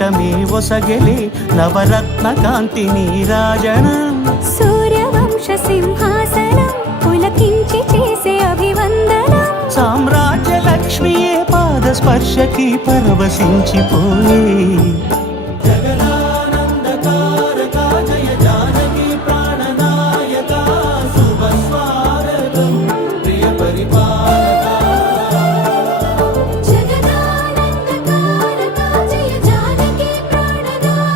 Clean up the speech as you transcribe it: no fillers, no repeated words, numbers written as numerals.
కూటమి ఒసగెలే నవరత్న కాంతి నీరాజనం సూర్యవంశ సింహాసనం పులకించి చేసే అభివందనం సామ్రాజ్య లక్ష్మియే పాద స్పర్శకి పరవశించిపోయే